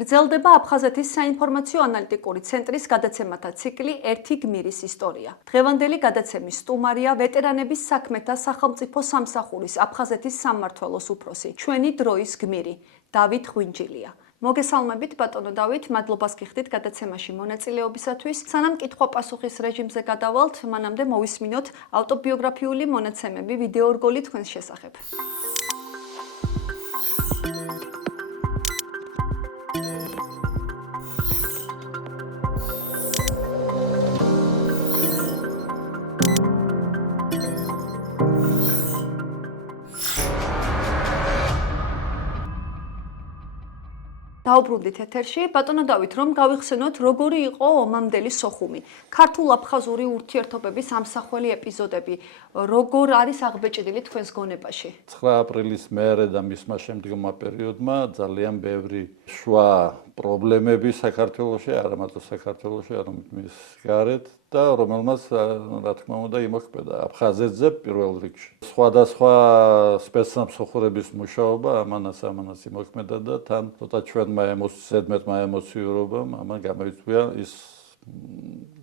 გრძელდება აფხაზეთის საინფორმაციო ანალიტიკური ცენტრის გადაცემათა ციკლი „ერთი გმირის ისტორია“. დღევანდელი გადაცემის სტუმარია ვეტერანების საქმეთა სახელმწიფო სამსახურის აფხაზეთის სამმართველოს უფროსი, ჩვენი დროის გმირი, დავით ღვინჯილია. მოგესალმებით ბატონო დავით, მადლობას გიხდით გადაცემაში მონაწილეობისათვის. სანამ კითხვა-პასუხის რეჟიმზე გადავალთ, მანამდე მოვისმინოთ ავტობიოგრაფიული მონაცემები ვიდეორგოლი თქვენს შესახებ. დაუბრუნდით ეთერში. ბატონო დავით, რომ გავიხსენოთ, როგორი იყო ომამდელი სოხუმი. ქართულ-აფხაზური ურთიერთობების ამსახველი ეპიზოდები, როგორ არის აღბეჭდილი თქვენს გონებაში? 9 აპრილის მერე და მისმა შემდგომმა პერიოდმა ძალიან ბევრი შუა პრობლემები საქართველოში, არა მარტო საქართველოში, არამედ მის გარეთ და რომელმაც რა თქმა უნდა იმოქმედა აფხაზეთზე პირველ რიგში. სხვადასხვა სპეცსამსახურების მუშაობა ამანაც იმოქმედა და თან ცოტა ჩვენმა ზედმეტმა ემოციურობამ ამან გამოიწვია ის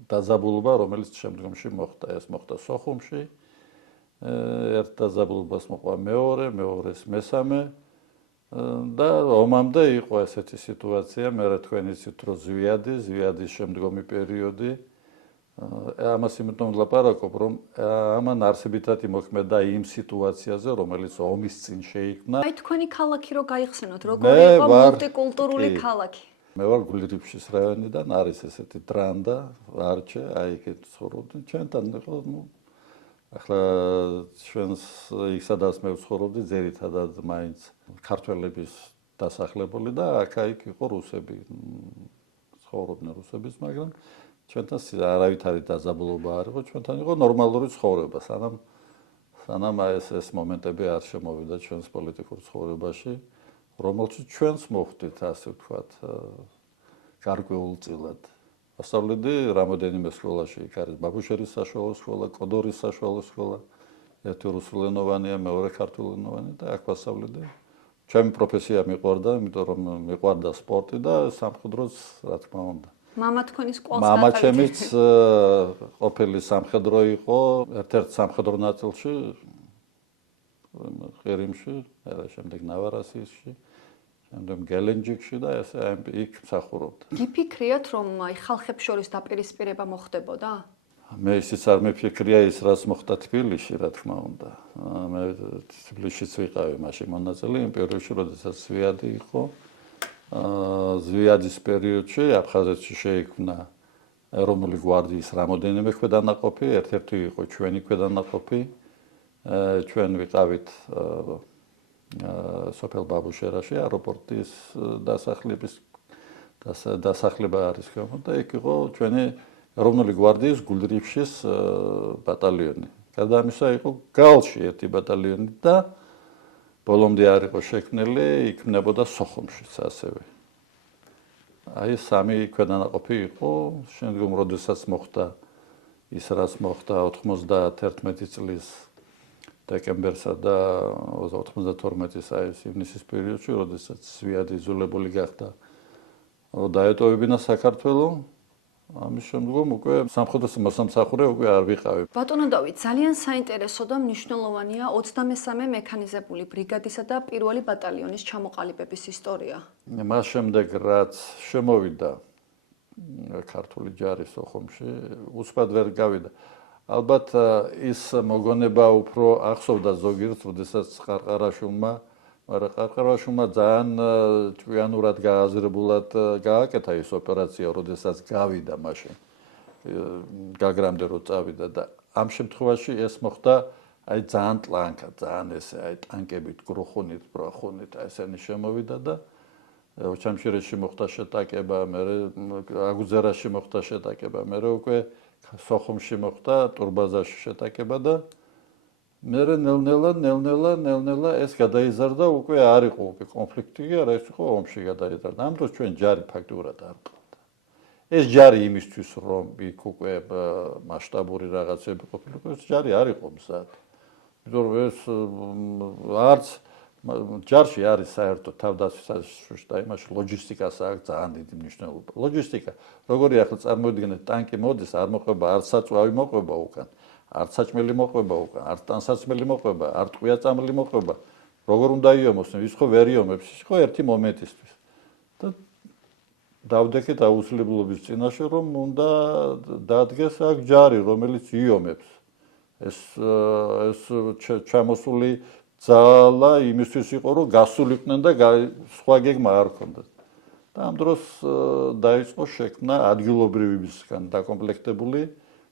დაძაბულობა, რომელიც შემდგომში მოხდა. ეს მოხდა სოხუმში. ერთ დაძაბულობას მოყვა მეორეს მესამე და ომამდე იყო ესეთი სიტუაცია. მე თქვენ იცით, რომ ზვიადის შემდგომი პერიოდი ამას იმიტომ ვლაპარაკობ, რომ ამან არსებითად იმოქმედა იმ სიტუაციაზე, რომელიც ომის წინ შეიქმნა. აი თქვენი ქალაქი რო გაიხსენოთ, როგორი იყო მულტიკულტურული ქალაქი? მე ვარ გულრიფშის რაიონიდან, არის ესეთი დრანდა, ვარჩე, აი იქ ცხოვრობდი. ჩვენთან იყო, ახლა ჩვენს იქ სადაც მე ვცხოვრობდი, ძირითადად მაინც ქართველების დასახლებული და აქ იყო რუსები. ცხოვრობდნენ რუსებიც, მაგრამ ჩვენთან არავითარი დაძაბულობა არ იყო, ჩვენთან იყო ნორმალური ცხოვრება, სანამ ეს მომენტები არ შემოვიდა ჩვენს პოლიტიკურ ცხოვრებაში, რომელშიც ჩვენს მოხვდით, ასე ვთქვათ, გარკვეულწილად. ვასწავლედი რამოდენიმე სკოლაში, იქ არის ბაბუშერის საშუალო სკოლა, კოდორის საშუალო სკოლა, ერთი რუსულენოვანია, მეორე ქართულენოვანი და აქ ვასწავლედი. ჩემი პროფესია მიყვარდა, იმიტომ რომ მიყვარდა სპორტი და სამხედროც, რა თქმა უნდა. მამა თქვენის სკოლას მამა ჩემიც ყოფილი სამხედრო იყო, ერთ-ერთ სამხედრო ნაწილში, ყირიმში, შემდეგ ნავარასიისში, შემდეგ გელენჯიკში და ესე იქ მსახურობდა. გიფიქრიათ, რომ აი ხალხებს შორის დაპირისპირება მოხდებოდა? მე ისიც არ მიფიქრია ის, რაც მოხდა თბილისში, რა თქმა უნდა. მე თბილისშიც ვიყავი მაშინ მონაწილე იმ პერიოდში, როდესაც ზვიადი იყო. ზვიადის პერიოდში აფხაზეთში შეიქმნა ეროვნული გვარდიის რამოდენიმე ქვედანაყოფი, ერთ-ერთი იყო ჩვენი ქვედანაყოფი. ჩვენ ვიყავით სოფელ ბაბუშერაში, აეროპორტის დასახლება არის ქვემოთ და იქ იყო ჩვენი ეროვნული გვარდიის გულრიფშის ბატალიონი. გარდა ამისა იყო გალში ერთი ბატალიონი და ბოლომდე არ იყო შექმნილი, იქმნებოდა სოხუმშიც ასევე. აი სამი ქვედანაყოფი იყო, შემდგომ როდესაც მოხდა ის, რაც მოხდა 91 წლის დეკემბერსა და 92 ივნისის პერიოდში, როდესაც ზვიადი იძულებული გახდა დაეტოვებინა საქართველო. ამის შემდგომ უკვე სამხედრო მოსამსახურე უკვე არ ვიყავი. ბატონო დავით, ძალიან საინტერესო და მნიშვნელოვანია 23-მე მექანიზებული ბრიგადისა და პირველი ბატალიონის ჩამოყალიბების ისტორია. მას შემდეგ რაც შემოვიდა ქართული ჯარი სოხუმში, უცბად ვერ გავიდა. ალბათ ის მოგონება უფრო ახსოვდა ზოგიერთ, როდესაც ყარყარაშვილმა ძალიან ჭკვიანურად გააზრებულად გააკეთა ის ოპერაცია, როდესაც გავიდა მაშინ გაგრამდე რო წავიდა და ამ შემთხვევაში ეს მოხდა აი ძალიან ტლანკად, ძალიან ესე აი ტანკებით, გრუხუნით, ბრახუნით ესენი შემოვიდა და ოჩამშირეთში მოხდა შეტაკება, მერე აგუძერაში მოხდა შეტაკება, მერე უკვე სოხუმში მოხდა ტურბაზაში შეტაკება და მერე ნელ-ნელა ეს გადაიზარდა, უკვე არ იყო უკვე კონფლიქტი, არა ეს იყო ომში გადაიზარდა. ამ დროს ჩვენ ჯარი ფაქტურად არ ყავდა. ეს ჯარი იმისთვის, რომ იქ უკვე მასშტაბური რაღაცები ყოფილიყო, ეს ჯარი არ იყო მზად. იმიტომ რომ ეს არც ჯარში არის საერთოდ თავდაცვის და იმაში ლოჯისტიკას აქვს ძალიან დიდი მნიშვნელობა. ლოჯისტიკა, როგორი ახლა წარმოიდგინეთ, ტანკი მოდის, არ მოყვება, არც საწვავი მოყვება უკან, არც საჭმელი მოყვება უკან, არც ტანსაცმელი მოყვება, არც ტყვია-წამლი მოყვება. როგორ უნდა იომოსნო, ის ხო ვერ იომებს, ის ხო ერთი მომენტისთვის. და დავდექეთ აუცილებლობის წინაშე, რომ უნდა დადგეს აქ ჯარი, რომელიც იომებს. ეს ჩამოსული ძალა იმისთვის იყო, რომ გასულიყვნენ და სხვა გეგმა არ ჰქონდათ. და ამ დროს დაიწყო შექმნა ადგილობრივებისგან დაკომპლექტებული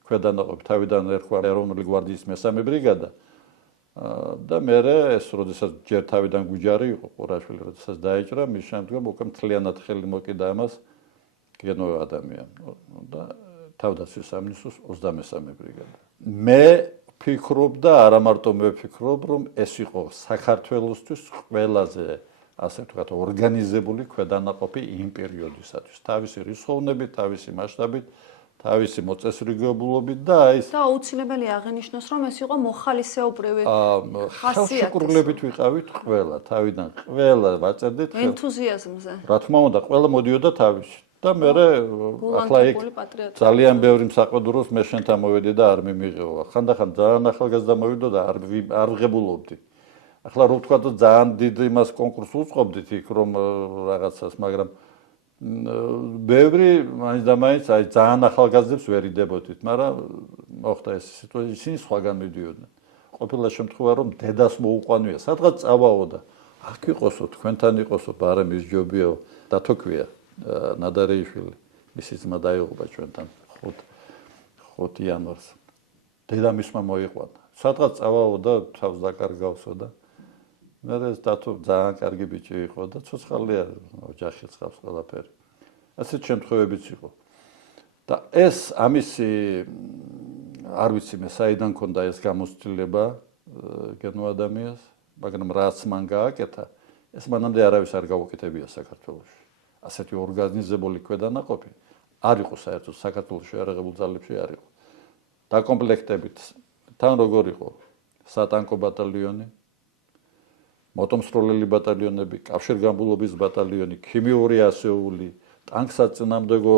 ქვედანაყოფი. თავიდან ერქვა ეროვნული გვარდიის მესამე ბრიგადა. და მერე ეს როდესაც ჯერ თავიდან გუჯარი იყო ყურაშვილი, როდესაც დაეჭრა, მის შემდგომ უკვე მთლიანად ხელი მოკიდა ამას გენოვ ადამიანს და თავდაცვის სამინისტროს 23 ბრიგადა. მე ფიქრობდა, არა მარტო მე ვფიქრობ, რომ ეს იყო საქართველოსთვის ყველაზე, ასე ვთქვათ, ორგანიზებული ქვედანაყოფი იმ პერიოდისათვის. თავისი რისხოვნებით, თავისი მასშტაბით, თავისი მოწესრიგებლობით და ის და აუცილებელი აღინიშნოს, რომ ეს იყო მოხალისეობრივი ხასიათის. ხელშეკრულებით ვიყავით ყველა, თავიდან ყველა ვაწერდით ენთუზიაზმზე. რა თქმა უნდა, ყველა მოდიოდა თავისი. და მერე ახლა იქ ძალიან ბევრი მსაყვედუროს მე შენთან მოვედი და არ მიმიღეო. ხანდახან ძალიან ახალგაზრდა მოვიდო და არ ვღებულობდი. ახლა რო ვთქვა და ძალიან დიდ იმას კონკურსს უწყობდით იქ რომ რაღაცას, მაგრამ ბევრი მაინც და მაინც აი ძალიან ახალგაზრდებს ვერ იდებოდით, მაგრამ მოხდა ეს სიტუაცია, ისინი სხვაგან მიდიოდნენ. ყოფილა შემთხვევა რომ დედას მოუყვანია, სადღაც წავაო და აქ იყოსო, თქვენთან იყოსო, ბარე მის ჯობიაო, დათოქვია ნადარეიშვილი, მისი ძმა დაიღუპა ჩვენთან 5 იანვარს. დედა მისმა მოიყვანა. სადღაც წავაო და თავს დაკარგავსო და მე ეს დათო ძალიან კარგი ბიჭი იყო და ცოცხალი არის, ოჯახი ცხავს ყველაფერი. ასეთ შემთხვევებიც იყო. და ეს ამისი არ ვიცი მე საიდან ქონდა ეს გამოცდილება გენო ადამიანს, მაგრამ რაც მან გააკეთა, ეს მანამდე არავის არ გაუკეთებია საქართველოში. ასეთი ორგანიზებული ქვედანაყოფი არ იყო საერთოდ საქართველოს შეარაღებულ ძალებში არ იყო. დაკომპლექტებით თან როგორ იყო სატანკო ბატალიონი, მოტომსროლელი ბატალიონები, კავშირგაბმულობის ბატალიონი, ქიმიური ასეული, ტანკსაწინააღმდეგო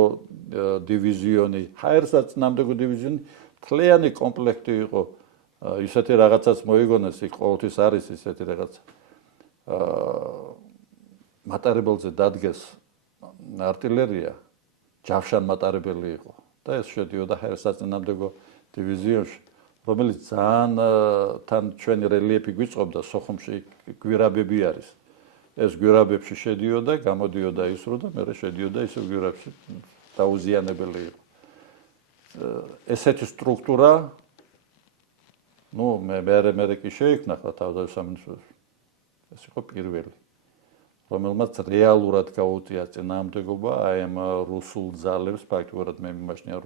დივიზიონი, ჰაერსაწინააღმდეგო დივიზიონი, მთლიანი კომპლექტი იყო. ისეთი რაღაცაც მოიგონეს, იქ ყოველთვის არის ისეთი რაღაცა. მატარებელზე დადგეს артиллерия, ჯავშან მატარებელი იყო და ეს შედიოდა ჰაერსაწინააღმდეგო დივიზიონში, რომელიც ძალიან თან ჩვენი რელიეფი გვიწყობდა, სოხუმში გვირაბები არის. ეს გვირაბებში შედიოდა, გამოდიოდა ისრო და მერე შედიოდა ისე გვირაბში, დაუზიანებელი იყო. ესეთი სტრუქტურა, მე კი შეიქმნა ხა თავდაცვის სამინისტროში. ეს იყო პირველი, რომელმაც რეალურად გაუწია წინააღმდეგობა აი ამ რუსულ ძალებს, ფაქტობრივად მე მიმაჩნია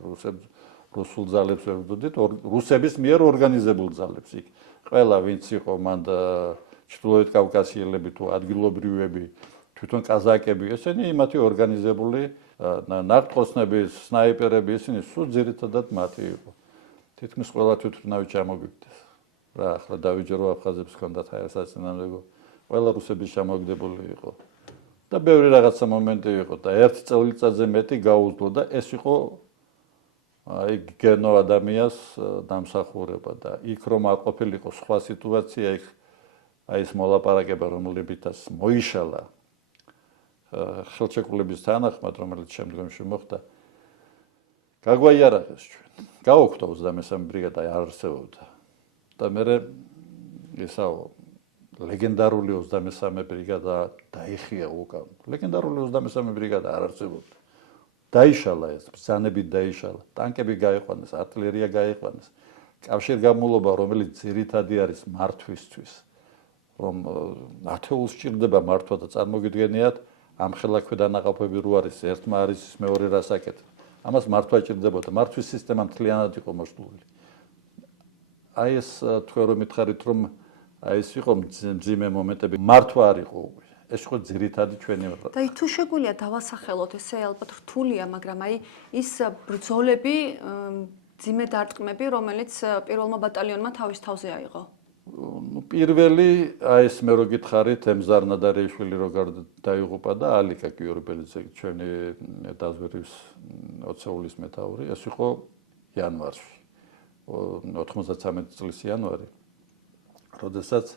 რუსულ ძალებს ვერ ვდოდით, რუსების მიერ ორგანიზებულ ძალებს იქ. ყველა ვინც იყო მან ჩრდილოეთ კავკასიელები თუ ადგილობრივები, თვითონ კაზაკები, ესენი იმათი ორგანიზებული ნავთქოსნების, სნაიპერები, ისინი სულ ძირითადად მათი იყო. თითქმის ყველა თვითმფრინავი ჩამოგვიგდეს. რა ახლა დავიჯერო აფხაზებს ჰქონდათ ჰაერსაწინააღმდეგო, ყველა რუსების ჩამოგდებული იყო. და ბევრი რაღაცა მომენტი იყო და ერთ წელიწადზე მეტი გაუძლო და ეს იყო აი გენო ადამიანს დამსახურება და იქ რომ არ ყოფილიყო სხვა სიტუაცია, იქ აი ეს მოლაპარაკება, რომლებითაც მოიშალა ხელშეკრულების თანახმად, რომელიც შემდგომში მოხდა, გაგვაიარაღეს ჩვენ. გაუქმდა 23 ბრიგადა, არ არსებობდა. და მე ისაო ლეგენდარული 23 ბრიგადა დაიხია უკან. ლეგენდარული 23 ბრიგადა არ არსებობდა. დაიშალა ეს, ბრძანებით დაიშალა. ტანკები გაიყვანეს, артиллерия გაიყვანეს. კავშირგაბმულობა, რომელიც ძირითადი არის მართვისთვის, რომ ათეულს სჭირდება მართვა და წარმოგიდგენიათ, ამ ხელაქვედანაყოფები რო არის, ერთმა არის ის მეორე რას აკეთებს. ამას მართვა ჭირდებოდა. მართვის სისტემა მთლიანად იყო მოშლული. აი ეს თქვენ რომ მითხარით, რომ აი ეს იყო მძიმე მომენტები, მართვა არ იყო უკვე. ეს იყო ძირითადი ჩვენი და თუ შეგვიძლია დავასახელოთ, ესე ალბათ რთულია, მაგრამ აი ის ბრძოლები, მძიმე დარტყმები, რომელიც პირველმა ბატალიონმა თავის თავზე აიღო. პირველი აი ეს მე რო გითხარით ემზარ ნადარეიშვილი როგორ დაიღუპა და ალიკა გიორბელიძე ჩვენი დაზვერვის ოცეულის მეთაური ეს იყო იანვარში 93 წლის იანვარი როდესაც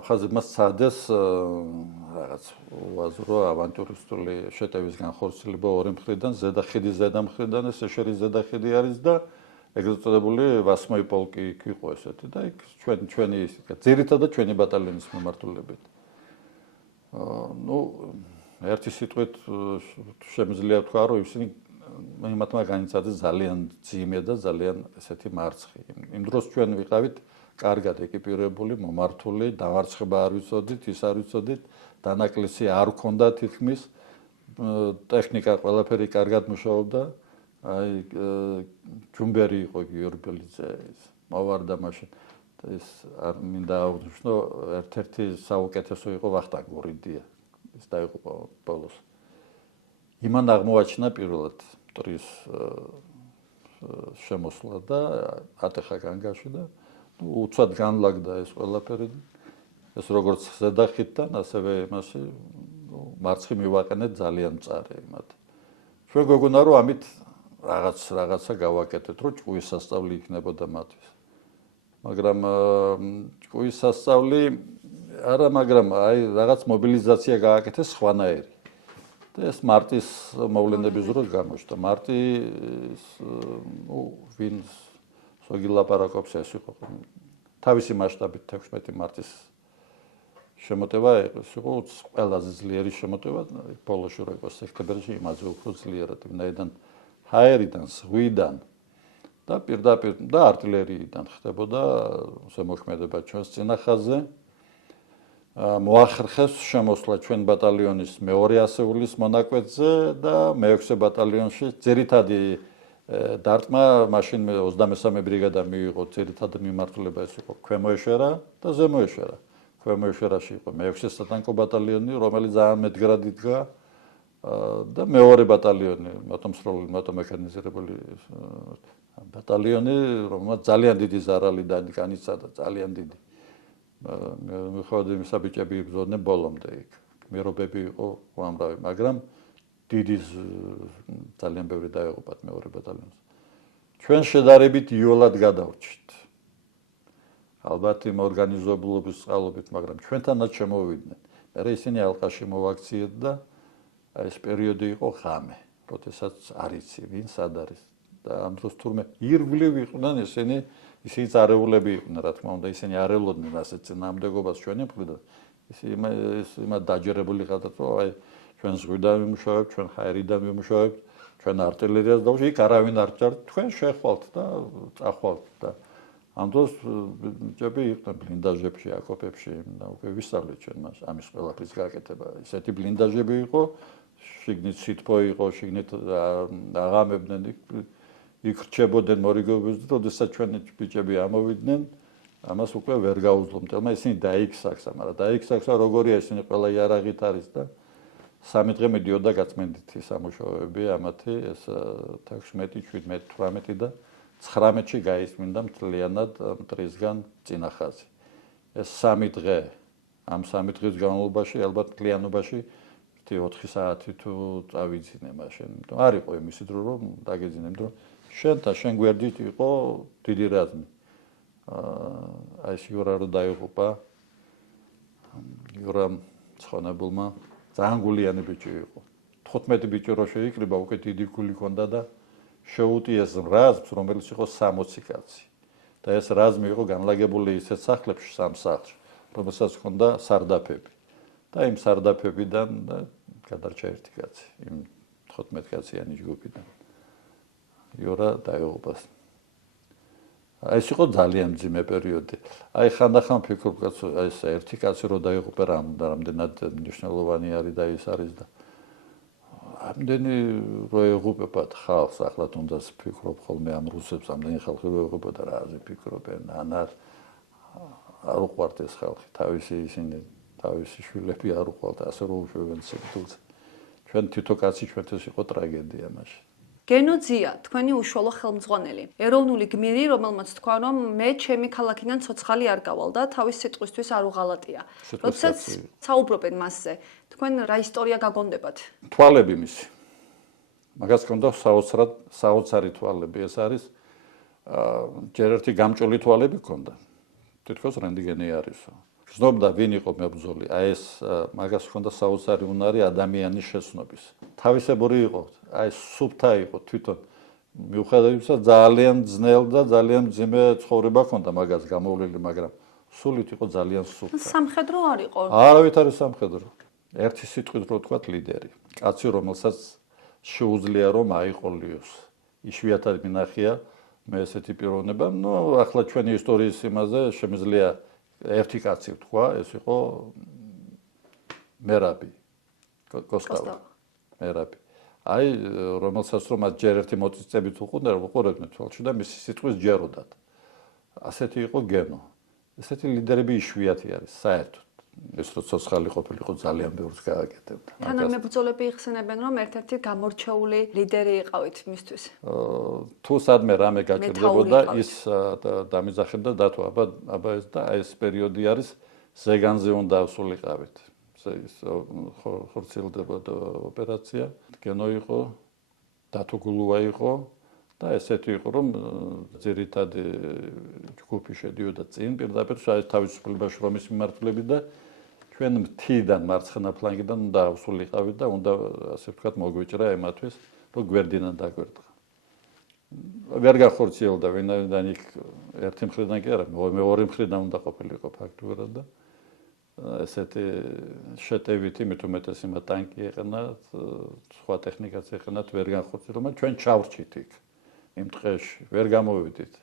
აფხაზებმა სცადეს რაღაც უაზრო ავანტურისტული შეტევის განხორციელება ორი მხრიდან ზედა ხიდის ზედა მხრიდან ეს შერის ზედა ხიდი არის და ეგრეთ წოდებული ვასმოი პოლკი იყო ესეთი და იქ ჩვენი ძირითადად ჩვენი ბატალიონის მიმართულებით. ნუ ერთი სიტყვით შემიძლია თქვა რომ ისინი მათმა განიცადეს ძალიან ძიმე და ძალიან ესეთი მარცხი. იმ დროს ჩვენ ვიყავით კარგად ეკიპირებული, მომართული, დამარცხება არ ვიცოდით, ის არ ვიცოდით, დანაკლისი არ ჰქონდა თითქმის, ტექნიკა ყველაფერი კარგად მუშაობდა. აი ჯუმბერი იყო გიორბელიძე მოვარდა მაშინ ეს არ მინდა აღვნიშნო ერთ-ერთი საუკეთესო იყო ვახტანგ გორიდია ეს დაიღუპა ბოლოს იმან აღმოაჩინა პირველად მტრის შემოსვლა და ატეხა განგაში და უცბად განლაგდა ეს ყველაფერი ეს როგორც ზედახიდთან ასევე იმაში მარცხი მივაყენეთ ძალიან მწარე იმათ ჩვენ გოგონა რომ ამით რაღაცა გავაკეთეთ, რომ ჭკუის სასწავლი იქნებოდა მათთვის. მაგრამ ჭკუის სასწავლი არა, მაგრამ აი რაღაც მობილიზაცია გააკეთეს სხვანაირი. და ეს მარტის მოვლენების დროს გამოჩნდა. მარტის ვინ სოგილაპარაკობს ეს იყო თავისი მასშტაბით 16 მარტის შემოტევა იყო ყველაზე ძლიერი შემოტევა ბოლოში რო იყო სექტემბერში იმაზე უფრო ძლიერად ვინაიდან ჰაერიდან, ზღვიდან და პირდაპირ და артиლერიიდან ხდებოდა ზემოქმედება ჩვენს წინახაზე. მოახერხეს შემოსვლა ჩვენ ბატალიონის მეორე ასეულის მონაკვეთზე და მე-6 ბატალიონში ძირითადი დარტყმა მაშინ 23 ბრიგადა მიიღო ძირითადი მიმართულება ეს იყო ქვემო ეშერა და ზემო ეშერა. ქვემო ეშერაში იყო მე-6 სატანკო ბატალიონი, რომელიც ძალიან მედგრად იდგა და მეორე ბატალიონი, მოტომსროლი, მოტომექანიზირებული ბატალიონი, რომელმაც ძალიან დიდი ზარალი განიცადა, ძალიან დიდი. მიხოდი საბიჭები იბრძოდნენ ბოლომდე იქ. მერობები იყო უამრავი, მაგრამ დიდი ძალიან ბევრი დაიღუპათ მეორე ბატალიონს. ჩვენ შედარებით იოლად გადავრჩით. ალბათ იმ ორგანიზებულობის წყალობით, მაგრამ ჩვენთანაც შემოვიდნენ. მერე ისინი ალყაში მოვაქციეთ და ეს პერიოდი იყო ღამე, როდესაც არ იცი ვინ სად არის და ამ დროს თურმე ირგვლივ იყვნენ ისინი წარეულები იყვნენ, რა თქმა უნდა, ისინი არ ელოდნენ ასეთ წინააღმდეგობას ჩვენი მხრიდან. იმათ დაჯერებული ხართ, რომ აი ჩვენ ზღვიდან ვიმუშავებთ, ჩვენ ჰაერიდან ვიმუშავებთ, ჩვენ артиლერიას დავში, იქ არავინ არ ჭართ, თქვენ შეხვალთ და წახვალთ და ამ დროს ბიჭები იყვნენ ბლინდაჟებში, აკოპებში და უკვე ვისწავლეთ ჩვენ მას ამის ყველაფრის გაკეთება. ესეთი ბლინდაჟები იყო, შიგნით სითბო იყო, შიგნით აღამებდნენ, იქ რჩებოდნენ მორიგეობებს და როდესაც ჩვენი ბიჭები ამოვიდნენ, ამას უკვე ვერ გაუძლო მტელმა, ისინი დაიქსახსა, მაგრამ დაიქსახსა როგორია ისინი ყველა იარაღით არის და 3 დღე მიდიოდა გაწმენდითი სამუშაოები ამათი, ეს 16, 17, 18 და 19-ში გაისმინდა მთლიანად მტრისგან წინახაზი. ეს 3 დღე, ამ 3 დღის განმავლობაში ალბათ მთლიანობაში 4 საათი თუ წავიძინე მაშინ. არ იყო იმისი დრო რომ დაგეძინე, იმიტომ შენ გვერდით იყო დიდი რაზმი. აი ეს იურა რო დაიღუპა, იურამ ცხონებულმა ძალიან გულიანი ბიჭი იყო. 15 ბიჭი რო შეიკრიბა, უკვე დიდი გული ჰქონდა და შეუტიეს რაზმს, რომელიც იყო 60 კაცი. და ეს რაზმი იყო განლაგებული ისეთ სახლებში, სამ სახლში, რომელსაც ჰქონდა სარდაფები. და იმ სარდაფებიდან გადარჩა ერთი კაცი, იმ 15 კაციანი ჯგუფიდან. იურა დაიღუპას. ეს იყო ძალიან მძიმე პერიოდი. აი ხანდახან ფიქრობ, აი ეს ერთი კაცი რო დაიღუპა, რამდენად მნიშვნელოვანი არის და ის არის და ამდენი რო ეღუპებათ ხალხს, ახლა თუნდაც ფიქრობ ხოლმე ამ რუსებს, ამდენი ხალხი რო ეღუპება და რა ფიქრობენ, არ უყვართ ეს ხალხი, თავისი შვილები არ უყვართ, ასე რომ უშვებენ სიკვდილს. ჩვენ თითო კაცი ჩვენთვის იყო ტრაგედია მაშინ. გენოძია, თქვენი უშუალო ხელმძღვანელი. ეროვნული გმირი, რომელმაც თქვა, რომ მე ჩემი ქალაქიდან ცოცხალი არ გავალ და თავის სიტყვისთვის არ უღალატია. როდესაც საუბრობენ მასზე, თქვენ რა ისტორია გაგონდებათ? თვალები მისი. მაგას ჰქონდა საოცარი თვალები, ეს არის ჯერ ერთი გამჭოლი თვალები ჰქონდა. თითქოს რენტგენი არისო. გრძნობდა ვინ იყო მებრძოლი, აი ეს მაგას ჰქონდა საოცარი უნარი ადამიანის შეცნობის. თავისებური იყო, აი სუფთა იყო თვითონ. მიუხედავად იმისა, ძალიან ძნელ და ძალიან მძიმე ცხოვრება ჰქონდა მაგას გამოვლილი, მაგრამ სულით იყო ძალიან სუფთა. სამხედრო არ იყო. არავით არის სამხედრო. ერთი სიტყვით რო ვთქვათ ლიდერი. კაცი, რომელსაც შეუძლია რომ აიყოლიოს. იშვიათად მინახია მე ესეთი პიროვნება, ახლა ჩვენი ისტორიის იმაზე შემიძლია ერთი კაცი ვთქვა, ეს იყო მერაბი. კოსტავა. მერაბი. აი, რომელსაც რომ მათ ჯერ ერთი მოწიწებით უყურებდნენ თვალში და მისი სიტყვის ჯეროდათ. ასეთი იყო გენო. ესეთი ლიდერები იშვიათი არის, საერთოდ. ეს რო ცოცხალი ყოფილიყო ძალიან ბევრს გააკეთებდა. თანამებრძოლები იხსენებენ, რომ ერთ-ერთი გამორჩეული ლიდერი იყავით მისთვის. თუ სადმე რამე გაჭირდებოდა, ის დამიძახებდა დათო, აბა ეს და ეს პერიოდი არის ზეგანზე უნდა ავსულიყავით. ეს ხორციელდებოდა ოპერაცია, გენო იყო, დათო გულუა იყო და ესეთი იყო, რომ ძირითადი ჯგუფი შედიოდა წინ პირდაპირ თავისუფლება შრომის მიმართულებით და ჩვენ მთიდან მარცხენა ფლანგიდან უნდა ავსულიყავით და უნდა ასე ვთქვათ მოგვიჭრა ემათვის, რომ გვერდიდან დაგვერდღა. ვერ გახორციელდა ვინაიდან იქ ერთი მხრიდან კი არა, მეორე მხრიდან უნდა ყოფილიყო ფაქტურად და ესეთი შეტევითი მით უმეტეს იმა ტანკი ეყნა, სხვა ტექნიკაც ეყნათ, ვერ განხორციელდა, მაგრამ ჩვენ ჩავრჩით იქ იმ დღეში, ვერ გამოვიდით.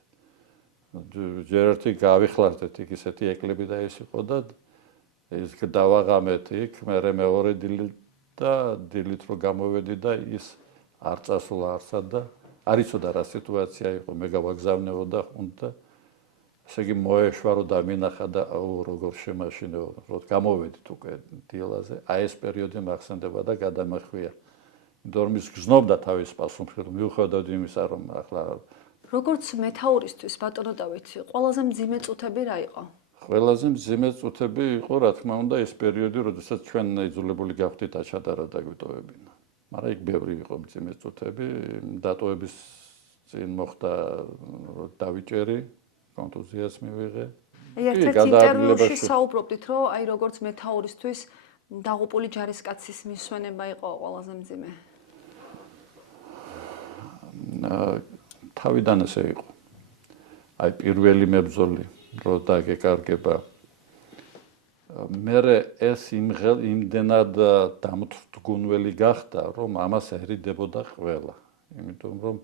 ჯერ ერთი გავიხლარდეთ იქ ისეთი ეკლები და ის იყო და ის დავაღამეთ იქ, მერე მეორე დილით და დილით რო გამოვედი და ის არ წასულა არსად და არ იცოდა რა სიტუაცია იყო, მე გავაგზავნეო და უნდა ესე იგი მოეშვა რომ დამინახა და როგორ შემაშინეო, რომ გამოვედით უკვე დილაზე, აი ეს პერიოდი მახსენდება და გადამახვია. იმიტომ ის გზნობდა თავის პასუხისმგებლობას, მიუხედავად იმისა, რომ ახლა როგორც მეთაურისთვის ბატონო დავით, ყველაზე მძიმე წუთები რა იყო? ყველაზე მძიმე წუთები იყო, რა თქმა უნდა, ეს პერიოდი, როდესაც ჩვენ იძულებული გავხდით აჩადარა დაგვიტოვებინა. მაგრამ იქ ბევრი იყო მძიმე წუთები, დატოვების წინ მოხდა დავიჭერი, კონტუზიას მივიღე. ერთ-ერთ ინტერვიუში საუბრობდით, რომ აი როგორც მეთაურისთვის დაღუპული ჯარისკაცის მისვენება იყო ყველაზე მძიმე. თავიდან ესე იყო. აი პირველი მებრძოლი რო დაგეკარგება. მერე ეს იმდენად დამთრგუნველი გახდა, რომ ამას ერიდებოდა ყველა. იმიტომ რომ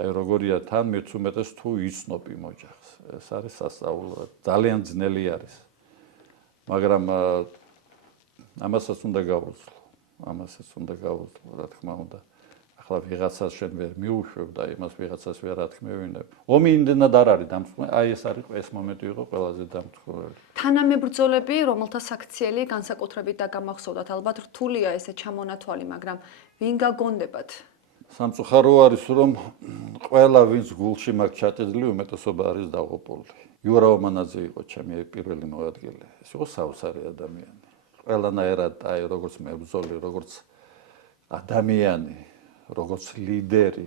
აი როგორია თან მეც უმეტეს თუ იცნობ იმ ოჯახს. ეს არის სასწაულო, ძალიან ძნელი არის. მაგრამ ამასაც უნდა გავუძლო. ამასაც უნდა გავუძლო, რა თქმა უნდა. ახლა ვიღაცას შენ ვერ მიუშვებ და იმას ვიღაცას ვერ ათქმევინებ. ომი იმდენად არ არის დამწყვეტი, აი ეს მომენტი იყო ყველაზე დამწყვეტი. თანამებრძოლები, რომელთა საქციელი განსაკუთრებით დაგამახსოვრდათ, ალბათ რთულია ესე ჩამონათვალი, მაგრამ ვინ გაგონდებათ? სამწუხარო არის, რომ ყველა ვინც გულში მაქვს ჩატეძლი, უმეტესობა არის დაღუპული. იურა ომანაძე იყო ჩემი პირველი მოადგილე. ეს იყო საოცარი ადამიანი. ყველანაირად აი როგორც მებრძოლი, როგორც ადამიანი, როგორც ლიდერი.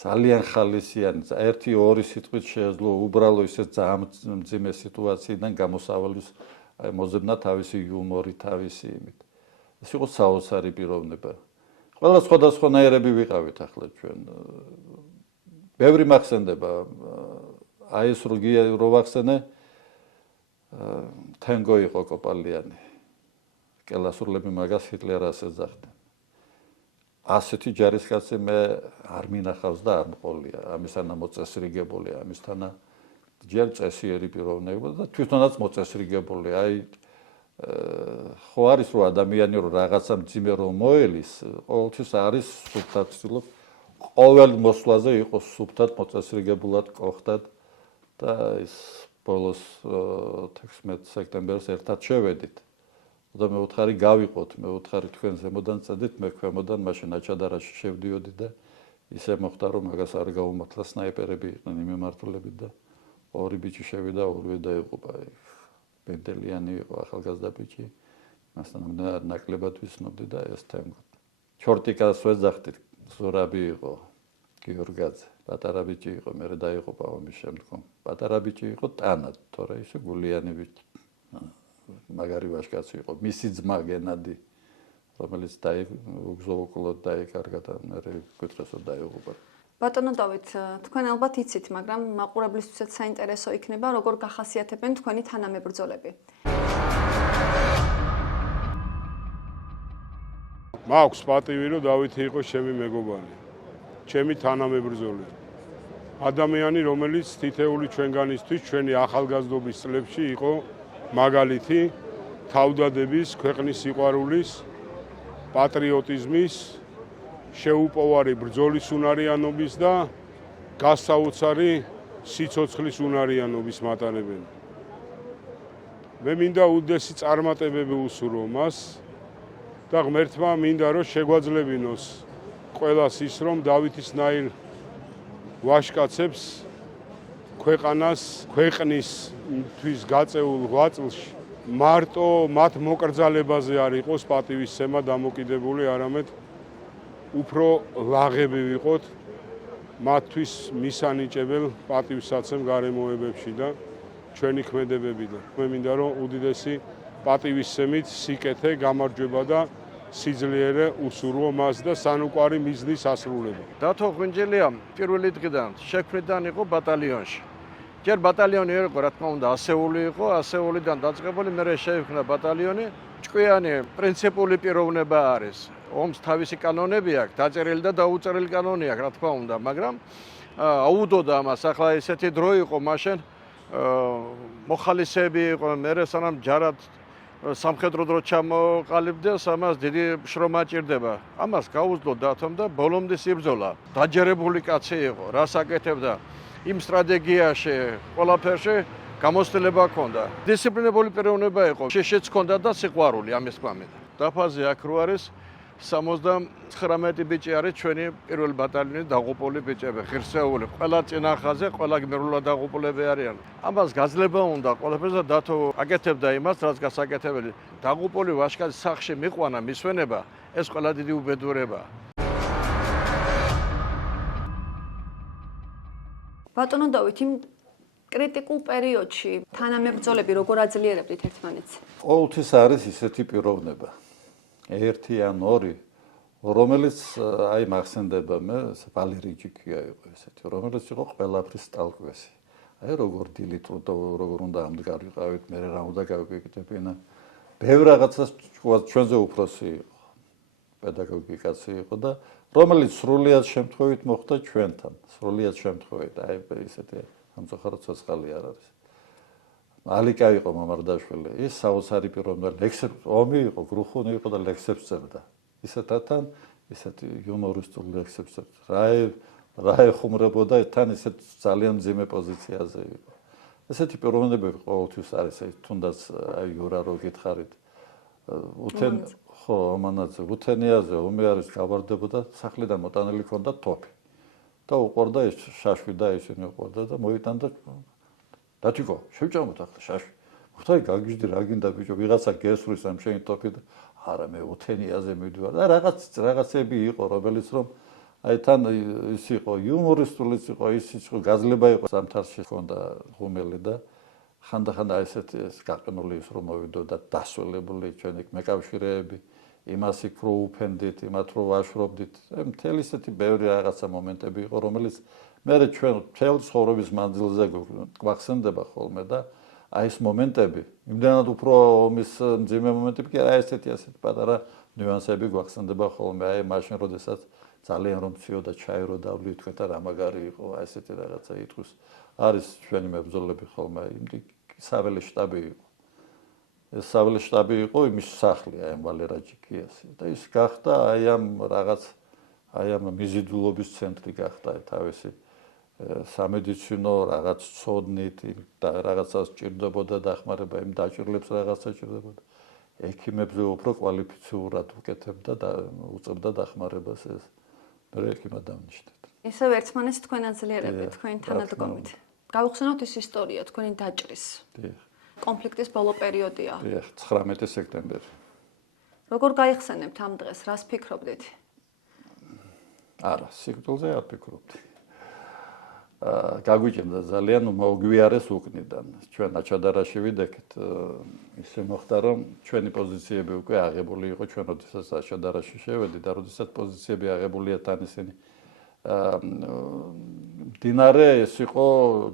ძალიან ხალისიანი, ერთი ორი სიტყვით შეეძლო უბრალო ისე ძალიან მძიმე სიტუაციიდან გამოსავალის მოზებნა თავისი იუმორი, თავისი იმით. ეს იყო საოცარი პიროვნება. ყველა სხვადასხვანაირები ვიყავით ახლა ჩვენ. ბევრი მახსენდება. აი ეს რო ვახსენე, თენგო იყო კოპალიანი. კელასურლები მაგას ჰიტლერას ეძახდნენ. ასეთი ჯარისკაცი მე არ მინახავს და არ მყოლია. ამისთანა მოწესრიგებულია, ამისთანა ჯერ წესიერი პიროვნება და თვითონაც მოწესრიგებული. აი ხო არის რომ ადამიანი რომ რაღაცა მძიმე რომ მოელის, ყოველთვის არის სუფთად ცდილობს ყოველ მოსვლაზე იყოს სუფთად მოწესრიგებულად კოხდად და ის ბოლოს 16 სექტემბერს ერთად შევედით. და მე ვუთხარი გავიყოთ, მე ვუთხარი თქვენ ზემოდან წედით, მე ქვემოდან მაშინ აჩადარაში შევდიოდი და ისე მოხდა რომ მაგას არ გაუმართლა სნაიპერები იყვნენ მიმართულებით და ორი ბიჭი შევიდა, ორივე დაიღუპა. ბენდელიანი იყო ახალგაზრდა ბიჭი. მასთან ნაკლებად ვიცნობდი და ეს თემო. ჩორტიკას ვეძახდით, ზურაბი იყო, გიორგაძე, პატარა ბიჭი იყო, მე დაიღუპა ომის შემდგომ. პატარა ბიჭი იყო ტანად, თორე ისე გულიანი ბიჭი. მაგარი ვაჟკაცი იყო, მისი ძმა გენადი, რომელიც უგზო-უკვლოდ დაიკარგა და მე კითხეს რომ დაიღუპა. ბატონო დავით, თქვენ ალბათ იცით, მაგრამ მაყურებლისთვისაც საინტერესო იქნება, როგორ გახასიათებენ თქვენი თანამებრძოლები. მაქვს პატივი, რომ დავითი იყო ჩემი მეგობარი, ჩემი თანამებრძოლი. ადამიანი, რომელიც თითეული ჩვენგანისთვის ჩვენი ახალგაზრდობის წლებში იყო მაგალითი თავდადების, ქვეყნის სიყვარულის, პატრიოტიზმის, შეუპოვარი ბრძოლის უნარიანობის და გასაოცარი სიცოცხლის უნარიანობის მატარებელი. მე მინდა უდესი წარმატებები უსურვო მას და ღმერთმა მინდა რომ შეგვაძლებინოს ყველას ის რომ დავითისნაირ ვაჟკაცებს ქვეყნისთვის გაწეულ ღვაწლში მარტო მათ მოკრძალებაზე არ იყოს პატივისცემა დამოკიდებული, არამედ უფრო ლაღები ვიყოთ მათთვის მისანიჭებელ პატივსაცემ გარემოებებში და ჩვენი ქმედებებიდან. მე მინდა რომ უდიდესი პატივისცემით სიკეთე, გამარჯვება და სიძლიერე უსურვო მას და სანუკვარი მიზნის ასრულება. დათო ღვინჯელია პირველი დღიდან შექმნიდან იყო ბატალიონში. ჯერ ბატალიონი იყო, რა თქმა უნდა, ასეული იყო, ასეულიდან დაწყებული, მერე შეიქმნა ბატალიონი. ჭკვიანი პრინციპული პიროვნება არის. ომს თავისი კანონები აქვს, დაწერილი და დაუწერილი კანონი აქვს, რა თქმა უნდა, მაგრამ აუდოდა ამას. ახლა ესეთი დრო იყო მაშინ მოხალისეები იყო, მერე სანამ ჯარად სამხედრო დრო ჩამოყალიბდეს, ამას დიდი შრომა ჭირდება. ამას გაუძლო დათომ და ბოლომდე იბრძოლა. დაჯერებული კაცი იყო, რას აკეთებდა იმ სტრატეგიაში, ყველაფერში გამოცდილება ჰქონდა. დისციპლინებული პიროვნება იყო, შეშეც ჰქონდა და სიყვარული ამის თქმით. დაფაზე აქ რო არის 79 ბიჭი არის ჩვენი პირველ ბატალიონის დაღუპული ბიჭები, ღირსეული, ყველა წინახაზე, ყველა გმირულად დაღუპულები არიან. ამას გაძლება უნდა ყველაფერს და დათო აკეთებდა იმას, რაც გასაკეთებელი. დაღუპული ვაჟკაცის სახლში მიყვანა, მისვენება, ეს ყველა დიდი უბედურებაა. ბატონო დავით, იმ კრიტიკულ პერიოდში თანამებრძოლები როგორ აძლიერებდით ერთმანეთს? ყოველთვის არის ისეთი პიროვნება. ერთი ან ორი, რომელიც აი მახსენდება მე, ვალერი ჯიქია იყო ესეთი, რომელიც იყო ყველაფრის სტალკვესი. აი როგორ დილით როგორ უნდა ამდგარიყავით, მე რა უნდა გავიკეთებინა. ბევრ რაღაცას ჩვენზე უფროსი იყო. პედაგოგი კაცი იყო და რომელიც სრულიად შემთხვევით მოხდა ჩვენთან. სრულიად შემთხვევით, აი ესეთი სამწუხაროდ ცოცხალი არ არის. ალიკა იყო მამარდაშვილი, ის საოცარი პიროვნება, ომი იყო, გრუხუნი იყო და ლექსებს წერდა. ისეთთან, ისეთი იუმორისტულ ლექსებს წერდა. რა ეხუმრებოდა, თან ისეთ ძალიან მძიმე პოზიციაზე იყო. ესეთი პიროვნებები ყოველთვის არის, თუნდაც აი იურა რო გითხარით. ამანაძე, უთენიაზე ომი არის გავარდებოდა, სახლიდან მოტანილი ჰქონდა თოფი. და უყურდა ეს შაშვი და ისინი უყურდა და მოიტანდა დათიკო, შევჭამოთ ახლა შაშვი. ხთაი გაგიჟდი რა გინდა ბიჭო, ვიღაცა გესვრის ამ შენი ტოფი და არა მე უთენიაზე მივდივარ და რაღაცები იყო, რომელიც რომ აი თან ის იყო იუმორისტულიც იყო, ის იყო გაძლება იყო სამთარში ჰქონდა ღუმელი და ხანდახან აი ესეთი გაყინული ის რომ მოვიდოდა დასველებული ჩვენი მეკავშირეები იმას იქ რო უფენდით, იმათ რო ვაშრობდით. მთელი ესეთი ბევრი რაღაცა მომენტები იყო, რომელიც მე ჩვენ მთელ ცხოვრების მანძილზე გვახსენდება ხოლმე და აი ეს მომენტები, იმდანად უფრო ომის მძიმე მომენტები კი არა, ესეთი პატარა ნიუანსები გვახსენდება ხოლმე, აი მაშინ როდესაც ძალიან რომ მციოდა ჩაირო დავლი თქვენ და რა მაგარი იყო, აი ესეთი რაღაცა ითქვის. არის ჩვენი მებრძოლები ხოლმე, იმდენ საველე შტაბი იყო. ეს საველე შტაბი იყო იმის სახლი, აი ამ ვალერა ჯიქიასი და ის გახდა აი ამ რაღაც აი ამ მიზიდულობის ცენტრი გახდა თავისი სამედიცინო რაღაც ცოდნით და რაღაცას ჭირდებოდა დახმარება, იმ დაჭირლებს რაღაცა ჭირდებოდა. ექიმებზე უფრო კვალიფიციურად უკეთებდა და უწევდა დახმარებას ეს. მე ექიმად დავნიშნეთ. ისევ ერთმანეთს თქვენ აძლიერებთ თქვენი თანადგომით. გავიხსენოთ ის ისტორია თქვენი დაჭრის. დიახ. კონფლიქტის ბოლო პერიოდია. დიახ, 19 სექტემბერი. როგორ გაიხსენებთ ამ დღეს? რას ფიქრობდით? არა, სიკვდილზე არ ფიქრობდი. გაგვიჭირდა ძალიან მოგვიარეს უკნიდან. ჩვენ აჩადარაში ვიდექით, ისე მოხდა რომ ჩვენი პოზიციები უკვე აღებული იყო, ჩვენ როდესაც აჩადარაში შევედით და როდესაც პოზიციები აღებულია თან ისინი მდინარე ეს იყო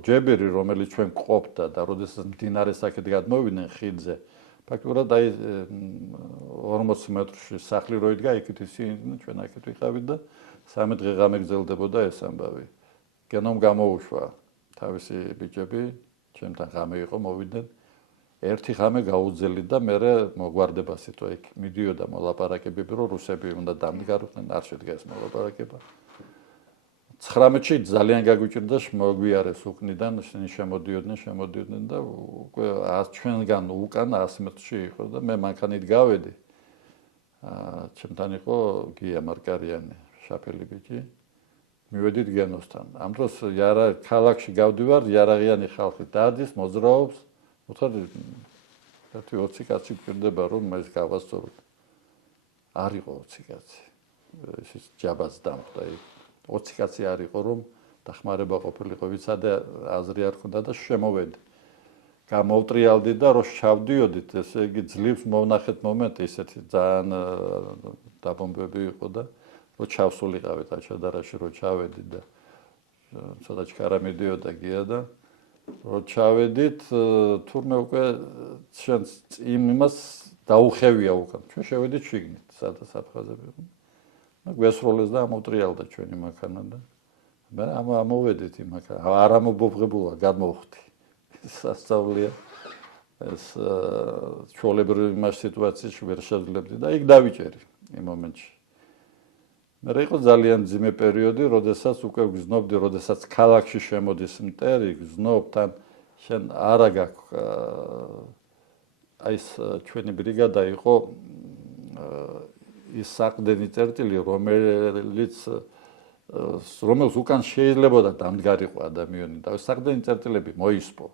ჯებირი, რომელიც ჩვენ გყოფდა და როდესაც მდინარეს აქეთ გადმოვიდნენ ხიდზე, ფაქტურად აი 40 მეტრში სახლი რო იდგა, იქით ისინი ჩვენ აქეთ ვიყავით და 3 დღე ღამე გრძელდებოდა ეს ამბავი. გენომ გამოუშვა თავისი ბიჭები, ჩემთან ღამე იყო მოვიდნენ. ერთი ღამე გაუძელით და მე მოგვარდება სიტყვა იქ მიდიოდა მოლაპარაკებები, რომ რუსები უნდა დამდგაროდნენ, არ შედგა ეს მოლაპარაკება. 19-ში ძალიან გაგვიჭირდა მოგვიარეს უკნიდან, ისინი შემოდიოდნენ და უკვე ჩვენგან უკან 100 მეტრში იყო და მე მანქანით გავედი. ჩემთან იყო გია მარკარიანი, შაფელი ბიჭი. მივედით გენოსთან. ამ დროს ქალაქში გავდივარ, იარაღიანი ხალხი დადის, მოძრაობს. უთხარ 20 კაცი გვერდება რომ ეს გავასწოროთ. არ იყო 20 კაცი. ეს ჯაბას დამხდა იქ. 20 კაცი არ იყო რომ დახმარება ყოფილიყო, ვიცადე აზრი არ ხონდა და შემოვედი. გამოვტრიალდი და რო შავდიოდით, ესე იგი ძლივს მოვნახეთ მომენტი, ისეთი ძალიან დაბომბები იყო და რო ჩავსულიყავით აჩადარაში რო ჩავედით და ცოტა ჩქარა მიდიოდა გია და რო ჩავედით თურმე უკვე ჩვენ იმას დაუხევია უკან. ჩვენ შევედით შიგნით, სადაც აფხაზები. გვესროლეს და ამოტრიალდა ჩვენი მანქანა და მე ამოვედით იმ მანქანა. არ ამობობღებულა, გადმოვხდი. სასწაულია ეს ჩვეულებრივ იმას სიტუაციაში ვერ შეძლებდი და იქ დავიჭერი იმ მომენტში. მე იყო ძალიან ძიმე პერიოდი, როდესაც უკვე გზნობდი, როდესაც ქალაქში შემოდის მტერი, გზნობ თან შენ არა გაქვს აი ეს ჩვენი ბრიგადა იყო ის საყდენი წერტილი, რომელიც უკან შეიძლებოდა დამდგარიყო ადამიანი და საყდენი წერტილები მოისპო.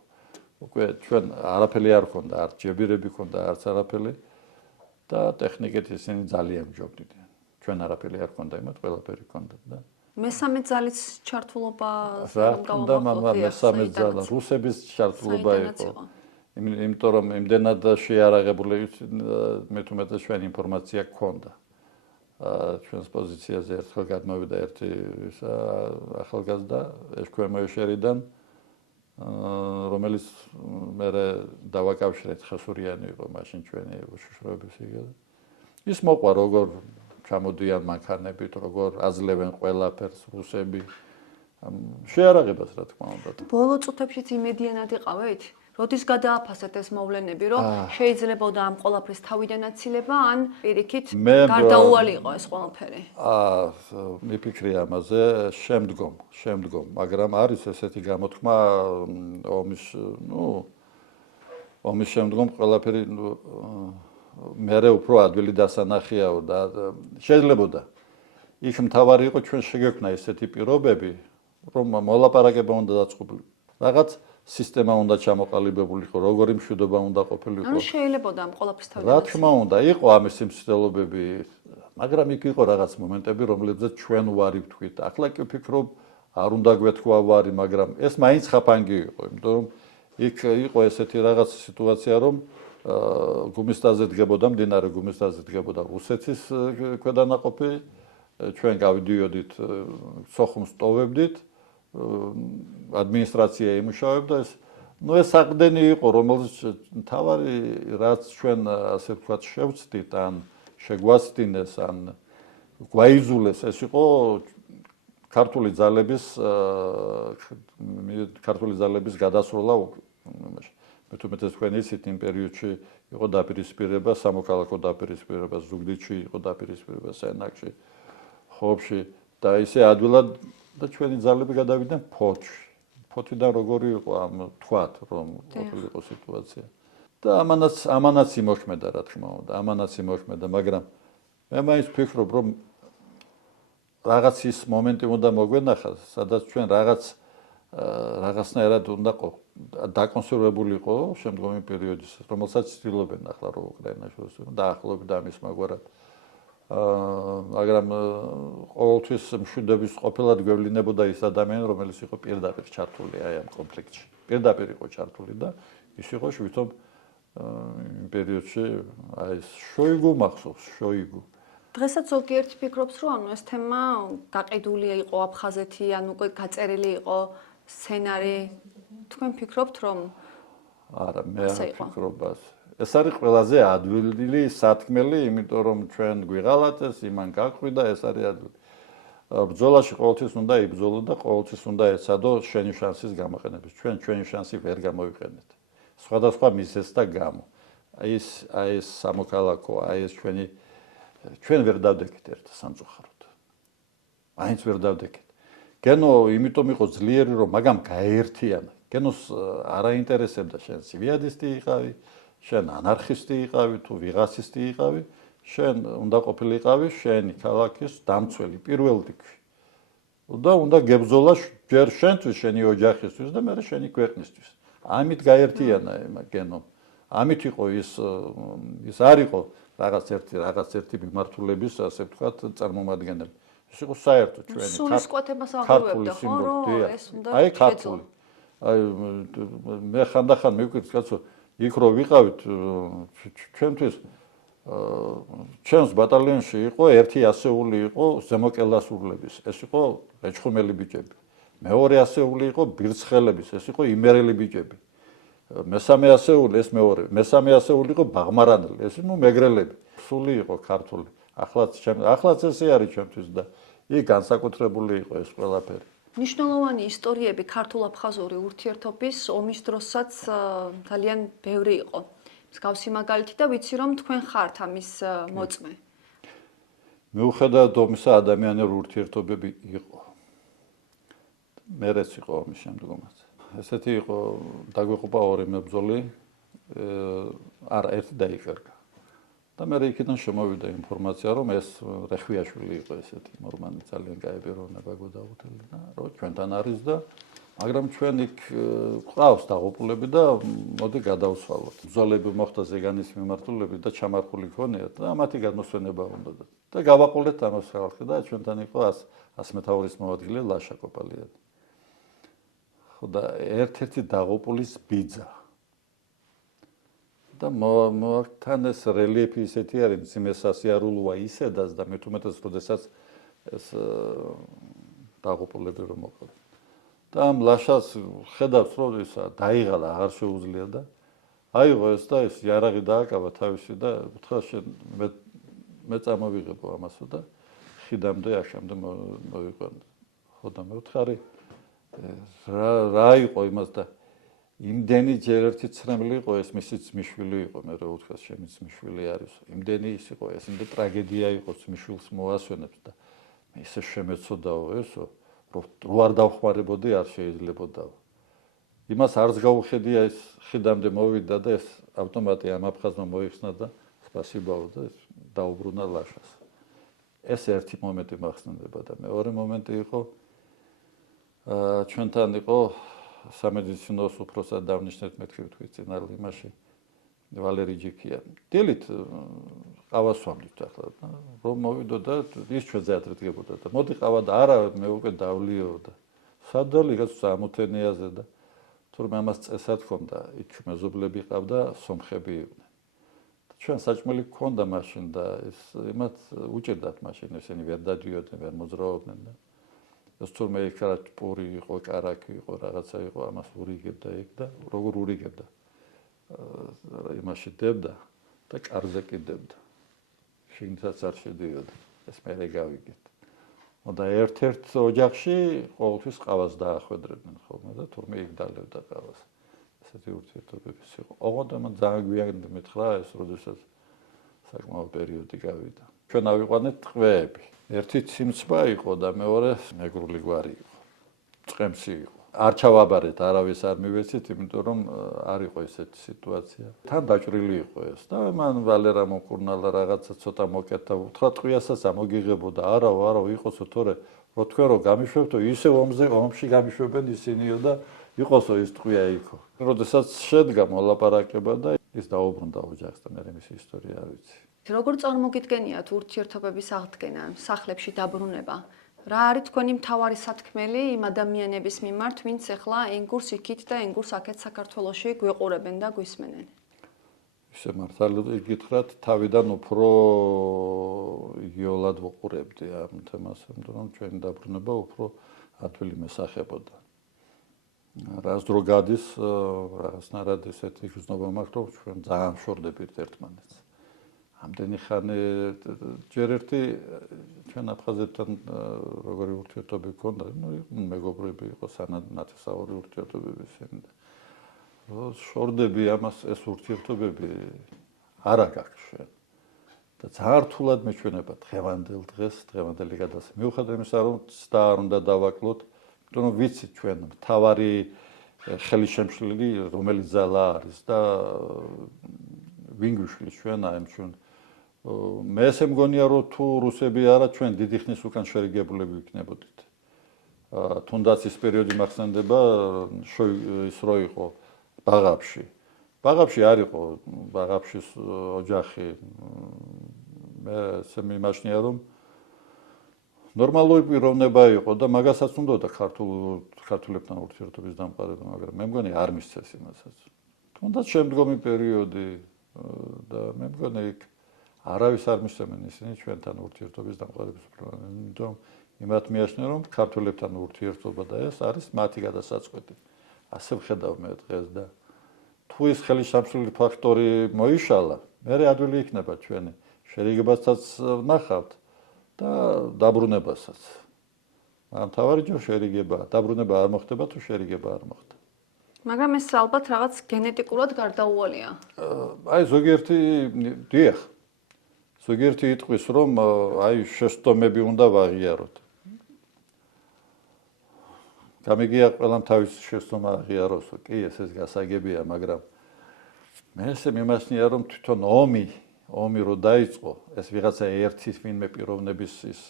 უკვე ჩვენ არაფერი არ ქონდა, არც ჯებირები ქონდა, არც არაფერი და ტექნიკით ისინი ძალიან მჯობდნენ. ჩვენ არაფერი არ ქონდა, იმათ ყველაფერი ქონდა და მესამე ძალის ჩართულობა გავამახვილდით. მესამე ძალა რუსების ჩართულობა იყო. იმიტომ რომ იმდენად შეარაღებული მე თუმეტეს ჩვენ ინფორმაცია ქონდა. ჩვენს პოზიციაზე ერთხელ გადმოვიდა ერთი ახალგაზრდა ეშქვემოეშერიდან, რომელიც მე დავაკავშირეთ, ხასურიანი იყო მაშინ ჩვენი უშიშროების იგივე. ის მოყვა როგორ ჩამოდიან მანქანებით, როგორ აძლევენ ყველაფერს რუსები. შეარაღებას რა თქმა უნდა. ბოლო წუთებშიც იმედიანად იყავით? როდის გადააფასეთ ეს მოვლენები, რომ შეიძლებოდა ამ ყველაფრის თავიდან აცილება, ან პირიქით გარდაუვალი იყო ეს ყველაფერი? მიფიქრი ამაზე შემდგომ, მაგრამ არის ესეთი გამოთქმა ომის შემდგომ ყველაფერი მერე უფრო ადვილი დასანახიაო და შეიძლებოდა. იქ მთავარი იყო ჩვენ შეგექმნა ესეთი პირობები, რომ მოლაპარაკება უნდა დაწყობილიყო. რაღაც სისტემა უნდა ჩამოყალიბებულიყო, როგორი მშვიდობა უნდა ყოფილიყო. ანუ შეიძლებოდა ამ ყველაფრის თავიდან. რა თქმა უნდა, იყო ამის სიმცდელობები, მაგრამ იქ იყო რაღაც მომენტები, რომლებზეც ჩვენ ვარი ვთქვით. ახლა კი ვფიქრობ, არ უნდა გვეთქვა ვარი, მაგრამ ეს მაინც ხაფანგი იყო, იმიტომ რომ იქ იყო ესეთი რაღაც სიტუაცია, რომ გუმისტაზე დგებოდა, მდინარე გუმისტაზე დგებოდა რუსეთის ქვედანაყოფი, ჩვენ გავიდიოდით, სოხუმს ტოვებდით. ადმინისტრაცია იმუშავებდა ეს ეს საყდენი იყო რომელიც თავარი რაც ჩვენ ასე ვთქვათ შევცდით ან შეგვასწინეს ან გვაიზულეს ეს იყო ქართული ძალების გადასროლა მე თუმეტეს თქვენ ისეთ იმ პერიოდში იყო დაპირისპირება სამოქალაქო დაპირისპირება ზუგდიდში იყო დაპირისპირება სენაკში ხობში და ისე ადვილად და ჩვენი ძალები გადავიდნენ ფოთში. ფოთიდან როგორი იყო ამ თქვათ რომ ყოფილიყო სიტუაცია. და ამანაც იმოქმედა რა თქმა უნდა, ამანაც იმოქმედა, მაგრამ მე მაინც ვფიქრობ რომ რაღაც ის მომენტი უნდა მოგვენახა, სადაც ჩვენ რაღაცნაირად უნდა დაკონსერვებული იყო შემდგომი პერიოდის, რომელსაც ცდილობენ ახლა რომ უკრაინაში დაახლოებით ამის მაგვარად. მაგრამ ყოველთვის მშვიდობის ყოფილად გვევლინებოდა ის ადამიანი, რომელიც იყო პირდაპირ ჩართული აი ამ კონფლიქტში. პირდაპირ იყო ჩართული და ის იყო ვითომ იმ პერიოდში აი ეს შოიგუ მახსოვს, შოიგუ. დღესაც ზოგიერთი ფიქრობს, რომ ანუ ეს თემა გაყიდული იყო აფხაზეთი, ან უკვე გაწერილი იყო სცენარი. თქვენ ფიქრობთ, რომ არა, მე არ ვფიქრობ ასე. ეს არის ყველაზე ადვილი სათქმელი, იმიტომ რომ ჩვენ გვიღალათ ეს, იმან გაგვიდა, ეს არის ადვილი. ბრძოლაში ყოველთვის უნდა იბრძოლო და ყოველთვის უნდა ეცადო შენი შანსის გამოყენების. ჩვენ ჩვენი შანსი ვერ გამოვიყენეთ. სხვადასხვა მიზეზთა გამო. აი ეს სამოქალაქო, აი ეს ჩვენ ვერ დავდექით ერთ სამწუხაროდ. აინც ვერ დავდექით. გენო იმიტომ იყო ძლიერი, რომ მაგამ გაეერთიანა. გენოს არ აინტერესებდა შენ სივიადისტი იყავი, შენ ანარქისტი იყავი თუ ვიღაცისტი იყავი, შენ უნდა ყოფილიყავი შენი ქალაქის დამცველი პირველ რიგში. და უნდა გებრძოლა ჯერ შენთვის, შენი ოჯახისთვის და მე შენი ქვეყნისთვის. ამით გაერთიანა გენომ. ამით იყო ის არ იყო რაღაც ერთი მიმართულების, ასე ვთქვათ, წარმომადგენელი. ეს იყო საერთოდ ჩვენი სულისკვეთებას აღღვევდა, ხო, რომ ეს უნდა აი ქართული. აი მე ხანდახან მივკვირთ, კაცო, იქ რო ვიყავით ჩვენთვის ჩვენს ბატალიონში იყო ერთი ასეული იყო ზემოკელასურლების, ეს იყო ეჩხუმელი ბიჭები. მეორე ასეული იყო ბირცხელების, ეს იყო იმერელი ბიჭები. მესამე ასეული, ეს მეორე, მესამე ასეული იყო ბაღმარანელი, ეს ნუ მეგრელები. სული იყო ქართული. ახლაც ესე არის ჩვენთვის და იქ განსაკუთრებული იყო ეს ყველაფერი. ნიშნულოვანი ისტორიები ქართულ-აფხაზური ურთიერთობის ომის დროსაც ძალიან ბევრი იყო. მსგავსი მაგალითი და ვიცი რომ თქვენ ხართ ამის მოწმე. მიუხედავად ომისა ადამიანური ურთიერთობები იყო. მერეც იყო ომის შემდგომაც. ესეთი იყო დაგვეყობა ორი მებრძოლი, არა ერთი დაიკარგა. და მე იქიდან შემოვიდა ინფორმაცია, რომ ეს რეხვიაშვილი იყო ესეთი მორმანი ძალიან კაი პიროვნება გვდაუხდელი და რომ ჩვენთან არის და მაგრამ ჩვენ იქ ყავს დაღუპულები და მოდი გადავსვალოთ. ბრძოლები მოხდა ზეგანის მიმართულებით და ჩამარხული ქონიათ და მათი გადმოსვენება უნდა და გავაყოლეთ ამას ხალხი და ჩვენთან იყო 100 მეთაურის მოადგილე ლაშა კოპალიანი. ხო და ერთ-ერთი დაღუპულის ბიძა და მოახთან ეს რელიეფი ისეთი არის, მძიმე სასიარულოა ისედაც და მე თუმეტეს როდესაც ეს დაღუპულები რომ მოყავდა. და ამ ლაშას ხედავს რომ ისა დაიღალა აღარ შეუძლია და აიღო ეს და ეს იარაღი დააკავა თავისი და უთხრა შენ მე წამოვიღებო ამასო და ხიდამდე აშამდე მოვიყვანე. ხო და მე ვთხარი რა იყო იმას და იმდენი ჯერ ერთი ცრემლი იყო ეს მისი ძმისშვილი იყო მე რა უთხრა შენი ძმისშვილი არის იმდენი ის იყო ეს იმდენი ტრაგედია იყო ძმისშვილს მოასვენებს და მე ისე შემეცოდაო ესო რო არ დავხმარებოდი არ შეიძლებოდა იმას არც გაუხედია ეს ხიდამდე მოვიდა და ეს ავტომატი ამ აფხაზმა მოიხსნა და სპასიბაო და დაუბრუნა ლაშას ეს ერთი მომენტი მახსნდება და მეორე მომენტი იყო ჩვენთან იყო სამედიცინო უფროსად დავნიშნეთ მეთქი ვთქვი წინა იმაში ვალერი ჯიქია დილით ყავას ვამდით ახლა რომ მოვიდო და ის ჩვენზე ათრეთგებოდა და მოდი ყავა და არა მე უკვე დავლიო და სადალი რაც 60-ზე და თურმე ამას წესად ჰქონდა იქ მეზობლები ყავდა სომხები იყვნენ და ჩვენ საჭმელი ჰქონდა მაშინ და ეს იმათ უჭირდათ მაშინ ესენი ვერ დადიოდნენ ვერ მოძრაობდნენ და ეს თურმე იქ პური იყო კარაკი იყო რაღაცა იყო ამას ურიგებდა იქ და როგორ ურიგებდა იმაში დებდა და კარზე კიდებდა შინსაც არ შედიოდა ეს მე გავიგეთ და ერთ-ერთ ოჯახში ყოველთვის ყავას დაახვედრებდნენ ხოლმე და თურმე იქ დალევდა ყავას ესეთი ურთიერთობები იყო ოღონდ მან ძალიან გვიან მითხრა ეს როდესაც საკმაო პერიოდი გავიდა ჩვენ ავიყვანეთ ტყვეები ერთი ციმცბა იყო და მეორე მეგრული გვარი იყო წყემსი იყო არ ჩავაბარეთ, არავის არ მივეცით, იმიტომ რომ არ იყო ესეთი სიტუაცია. თან დაჭრილი იყო ეს და მან ვალერა მომკურნალა რაღაცა ცოტა მოკეთა, უთხრა ტყვიასაც ამოგიღებოდა. არა, იყოსო თორე რო თქვენ რომ გამიშვებთო, ისე ომში გამიშვებენ ისინიო და იყოსო ის ტყვია იქო. როდესაც შედგა მოლაპარაკება და ის დაუბრუნდა ოჯახს და მე მის ისტორია არ ვიცი. როგორ წარმოგიდგენიათ ურთიერთობების აღდგენა, სახლებში დაბრუნება? რა არის თქვენი მთავარი სათქმელი იმ ადამიანების მიმართ, ვინც ახლა ენგურს იქით და ენგურს აქეთ საქართველოში გვეყურებენ და გვისმენენ? ისე მართალია იგითხრათ, თავიდან უფრო იოლად ვუყურებდი ამ თემას, იმიტომ რომ ჩვენი დაბრუნება უფრო ადვილი მესახებოდა. რას დრო გადის, რაღაცნაირად ესეთი გრძნობა მაქვს, რომ ჩვენ ძალიან ვშორდებით ერთმანეთს. ამდენი ხანი ჯერ ერთი ჩვენ აფხაზეთთან როგორი ურთიერთობები ჰქონდა, მეგობრები იყო სანათესაური ურთიერთობები ისინი. შორდები ამას ეს ურთიერთობები არა გაქვს ჩვენ. და ძალიან რთულად მეჩვენება დღევანდელ დღეს, დღევანდელი გადასახადი. მიუხედავად იმისა, რომ ცდა არ უნდა დავაკლოთ, იმიტომ რომ ვიცით ჩვენ მთავარი ხელისშემშლელი რომელიც ძალა არის და ვინ გვიშლის ჩვენ აი ჩვენ მე ესე მგონია რომ თუ რუსები არა ჩვენ დიდი ხნის უკან შერიგებულები ვიქნებოდით. თუნდაც ის პერიოდი მახსენდება ის რო იყო ბაღაბში. ბაღაბში არ იყო ბაღაბშის ოჯახი. მე ესე მიმაჩნია რომ ნორმალური პიროვნება იყო და მაგასაც უნდოდა ქართულებთან ურთიერთობის დამყარება, მაგრამ მე მგონი არ მისცეს იმასაც. თუნდაც შემდგომი პერიოდი და მე მგონი იქ არავის არ მისცემენ ისინი ჩვენთან ურთიერთობის დამყარების პრობლემა. იმიტომ იმათ მიაჩნია რომ ქართულებთან ურთიერთობა და ეს არის მათი გადასაწყვეტი. ასე ვხედავ მე დღეს და თუ ის ხელისშემშლელი ფაქტორი მოიშალა, მე ადვილი იქნება ჩვენი შერიგებასაც ვნახავთ და დაბრუნებასაც. მთავარი ჯერ შერიგებაა. დაბრუნება არ მოხდება თუ შერიგება არ მოხდება. მაგრამ ეს ალბათ რაღაც გენეტიკურად გარდაუვალია. აი ზოგიერთი დიახ. ზოგიერთი იტყვის რომ აი შეცდომები უნდა ვაღიაროთ. გამიგია ყველამ თავის შეცდომა აღიაროსო. კი, ეს გასაგებია, მაგრამ მე ესე მიმაჩნია რომ თვითონ ომი რო დაიწყო, ეს ვიღაცა ერთის ვინმე პიროვნების ის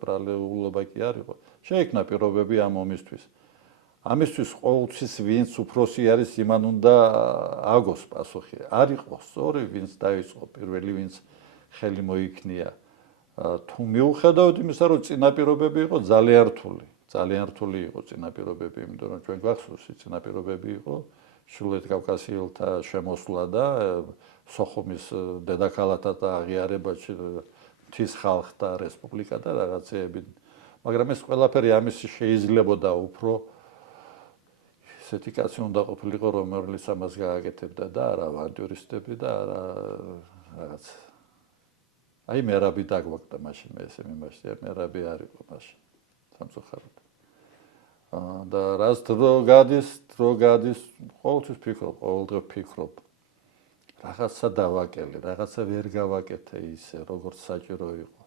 ბრალეულობა კი არ იყო. შეიქმნა პირობები ამ ომისთვის. ამისთვის ყოველთვის ვინც უფროსი არის, იმან უნდა აგოს პასუხი. არ იყო სწორი ვინც დაიწყო, პირველი ვინც ხელი მოიქნია. თუ მიუხედავთ იმისა, რომ წინაპირობები იყო ძალიან რთული იყო წინაპირობები, იმიტომ რომ ჩვენ გვახსოვს წინაპირობები იყო შულეთ კავკასიელთა შემოსვლა და სოხუმის დედაქალაქთა და აღიარება მთის ხალხთა რესპუბლიკა და რაღაცეები. მაგრამ ეს ყველაფერი ამის შეიძლებოდა უფრო ესეთი კაცი უნდა ყოფილიყო, რომელიც ამას გააკეთებდა და არა ავანტიურისტები და არა რაღაც. აი მერაბი დაგვაკდა მაშინ, მე ესე მიმაჩნია, მერაბი არ იყო მაშინ სამწუხაროდ. და რაც დრო გადის, ყოველთვის ვფიქრობ, რაღაცა დავაკელე, რაღაცა ვერ გავაკეთე ისე, როგორც საჭირო იყო.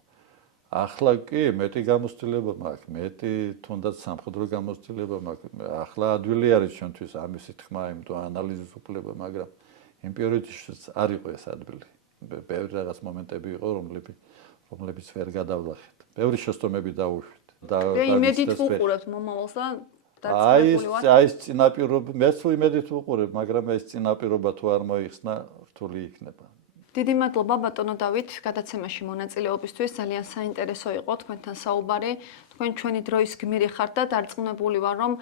ახლა კი მეტი გამოცდილება მაქვს, მეტი თუნდაც სამხედრო გამოცდილება მაქვს. ახლა ადვილი არის ჩვენთვის ამისი თქმა, იმიტომ ანალიზის უფლება, მაგრამ იმ პერიოდშიც არ იყო ეს ადვილი. ბევრი რაღაც მომენტები იყო, რომლებიც ვერ გადავლახეთ. ბევრი შეცდომები დაუშვით. იმედით ვუყურებთ მომავალს და აი ეს წინაპირობა, მეც იმედით ვუყურებ, მაგრამ ეს წინაპირობა თუ არ მოიხსნა, რთული იქნება. დიდი მადლობა ბატონო დავით გადაცემაში მონაწილეობისთვის. ძალიან საინტერესო იყო თქვენთან საუბარი. თქვენ ჩვენი დროის გმირი ხართ და დარწმუნებული ვარ, რომ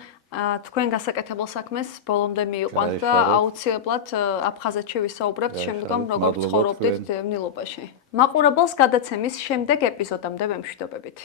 თქვენ გასაკეთებელ საქმეს ბოლომდე მიიყვანთ და აუცილებლად აფხაზეთში ვისაუბრებთ შემდგომ როგორ ცხოვრობდით დევნილობაში. მაყურებელს გადაცემის შემდეგ ეპიზოდამდე ვემშვიდობებით.